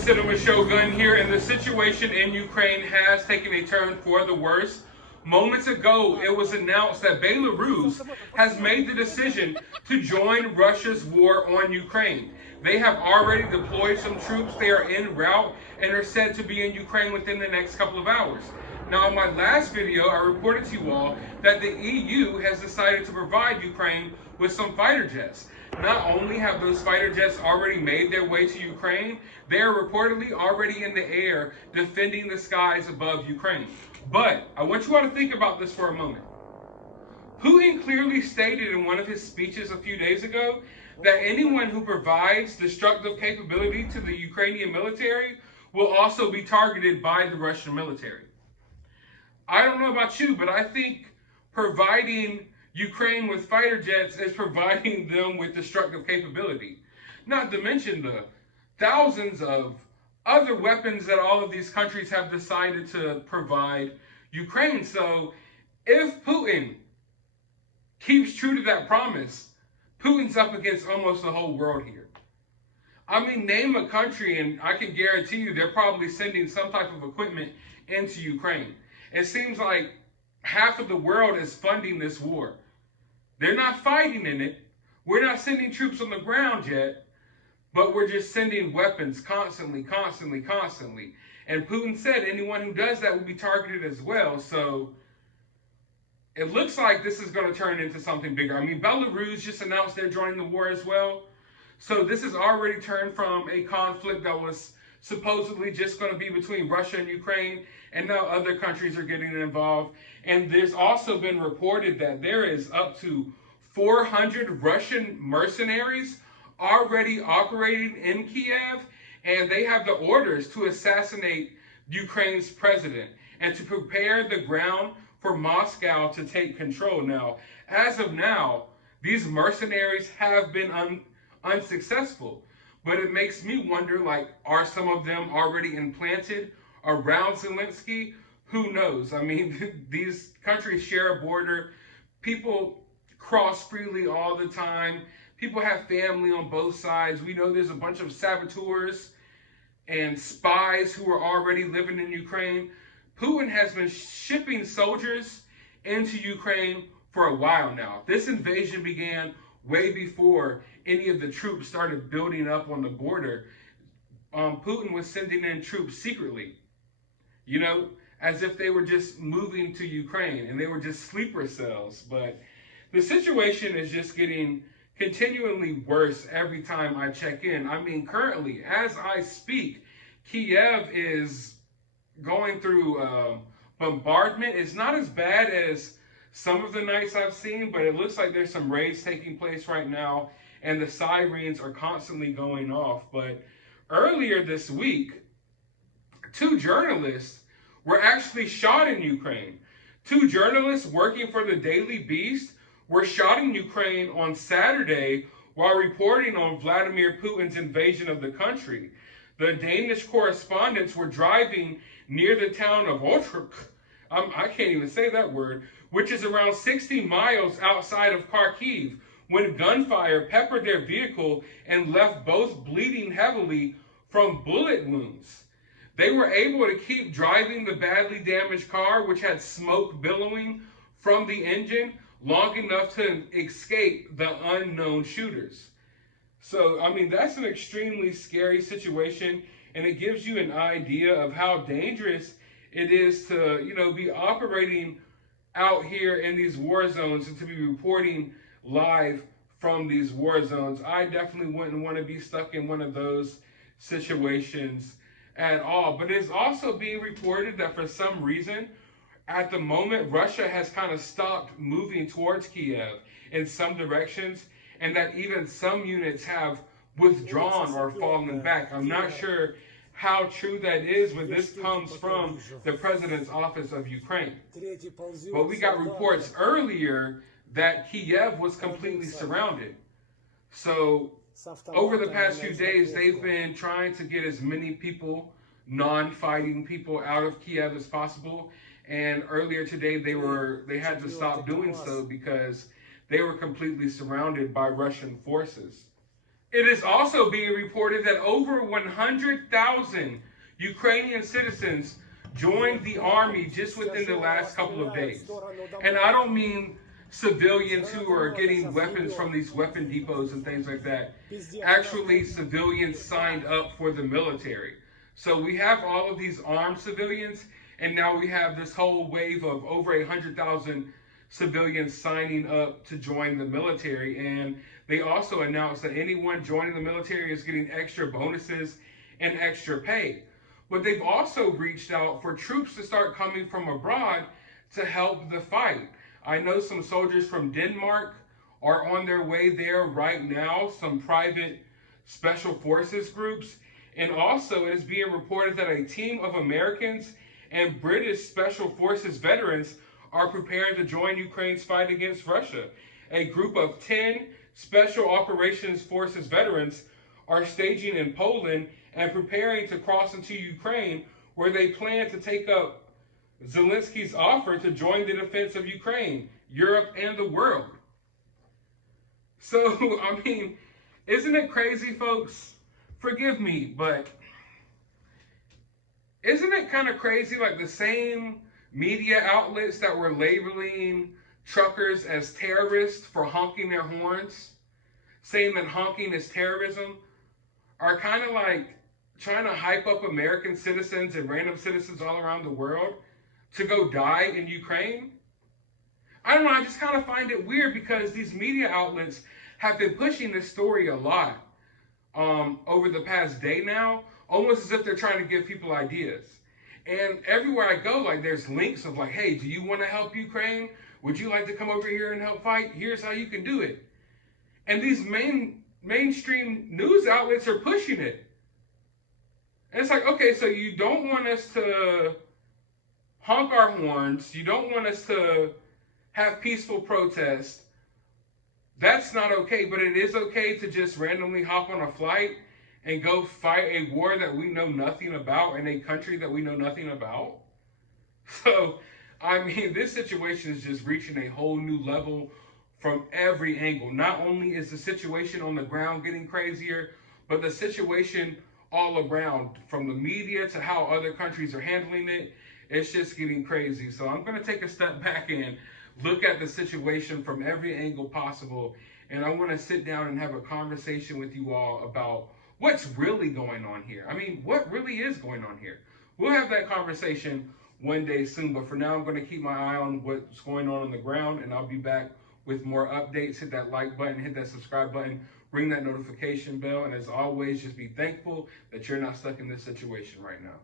Cinema Shogun here, and the situation in Ukraine has taken a turn for the worse. Moments ago, it was announced that Belarus has made the decision to join Russia's war on Ukraine. They have already deployed some troops. They are en route and are said to be in Ukraine within the next couple of hours. Now, in my last video, I reported to you all that the EU has decided to provide Ukraine with some fighter jets. Not only have those fighter jets already made their way to Ukraine, they are reportedly already in the air defending the skies above Ukraine. But I want you all to think about this for a moment. Putin clearly stated in one of his speeches a few days ago that anyone who provides destructive capability to the Ukrainian military will also be targeted by the Russian military. I don't know about you, but I think providing Ukraine with fighter jets is providing them with destructive capability. Not to mention the thousands of other weapons that all of these countries have decided to provide Ukraine. So if Putin keeps true to that promise, Putin's up against almost the whole world here. I mean, name a country and I can guarantee you they're probably sending some type of equipment into Ukraine. It seems like half of the world is funding this war. They're not fighting in it. We're not sending troops on the ground yet, but we're just sending weapons constantly. And Putin said anyone who does that will be targeted as well. So it looks like this is going to turn into something bigger. I mean, Belarus just announced they're joining the war as well. So this has already turned from a conflict that was supposedly just going to be between Russia and Ukraine, and now other countries are getting involved. And there's also been reported that there is up to 400 Russian mercenaries already operating in Kiev, and they have the orders to assassinate Ukraine's president and to prepare the ground for Moscow to take control. Now, as of now, these mercenaries have been unsuccessful, but it makes me wonder, like, are some of them already implanted around Zelensky? Who knows? I mean, these countries share a border. People cross freely all the time. People have family on both sides. We know there's a bunch of saboteurs and spies who are already living in Ukraine. Putin has been shipping soldiers into Ukraine for a while now. This invasion began way before any of the troops started building up on the border. Putin was sending in troops secretly, you know, as if they were just moving to Ukraine and they were just sleeper cells. But the situation is just getting continually worse every time I check in. I mean, currently, as I speak, Kiev is going through bombardment. It's not as bad as some of the nights I've seen, but it looks like there's some raids taking place right now, and the sirens are constantly going off. But earlier this week, 2 journalists were actually shot in Ukraine. 2 journalists working for the Daily Beast were shot in Ukraine on Saturday while reporting on Vladimir Putin's invasion of the country. The Danish correspondents were driving near the town of Otruk, I can't even say that word, which is around 60 miles outside of Kharkiv, when gunfire peppered their vehicle and left both bleeding heavily from bullet wounds. They were able to keep driving the badly damaged car, which had smoke billowing from the engine, long enough to escape the unknown shooters. So, I mean, that's an extremely scary situation, and it gives you an idea of how dangerous it is to, you know, be operating out here in these war zones and to be reporting live from these war zones. I definitely wouldn't want to be stuck in one of those situations at all. But it's also being reported that for some reason, at the moment, Russia has kind of stopped moving towards Kiev in some directions, and that even some units have withdrawn or fallen back. I'm not sure how true that is, but this comes from the president's office of Ukraine. But we got reports earlier that Kiev was completely surrounded. So over the past few days, they've been trying to get as many people, non-fighting people, out of Kiev as possible. And earlier today, they had to stop doing so because they were completely surrounded by Russian forces. It is also being reported that over 100,000 Ukrainian citizens joined the army just within the last couple of days. And I don't mean civilians who are getting weapons from these weapon depots and things like that. Actually, civilians signed up for the military. So we have all of these armed civilians, and now we have this whole wave of over 100,000 civilians signing up to join the military. And they also announced that anyone joining the military is getting extra bonuses and extra pay. But they've also reached out for troops to start coming from abroad to help the fight. I know some soldiers from Denmark are on their way there right now, some private special forces groups. And also it is being reported that a team of Americans and British special forces veterans are preparing to join Ukraine's fight against Russia. A group of 10 Special Operations Forces veterans are staging in Poland and preparing to cross into Ukraine, where they plan to take up Zelensky's offer to join the defense of Ukraine, Europe, and the world. So, I mean, isn't it crazy, folks? Forgive me, but isn't it kind of crazy, like the same media outlets that were labeling truckers as terrorists for honking their horns, saying that honking is terrorism, are kind of like trying to hype up American citizens and random citizens all around the world to go die in Ukraine? I don't know, I just kind of find it weird because these media outlets have been pushing this story a lot over the past day now, almost as if they're trying to give people ideas. And everywhere I go, like, there's links of like, hey, do you want to help Ukraine? Would you like to come over here and help fight? Here's how you can do it. And these mainstream news outlets are pushing it. And it's like, okay, so you don't want us to honk our horns. You don't want us to have peaceful protests. That's not okay, but it is okay to just randomly hop on a flight and go fight a war that we know nothing about in a country that we know nothing about. So, I mean, this situation is just reaching a whole new level from every angle. Not only is the situation on the ground getting crazier, but the situation all around, from the media to how other countries are handling it, it's just getting crazy. So I'm going to take a step back and look at the situation from every angle possible. And I want to sit down and have a conversation with you all about what's really going on here. I mean, what really is going on here? We'll have that conversation one day soon. But for now, I'm going to keep my eye on what's going on the ground. And I'll be back with more updates. Hit that like button, hit that subscribe button, ring that notification bell. And as always, just be thankful that you're not stuck in this situation right now.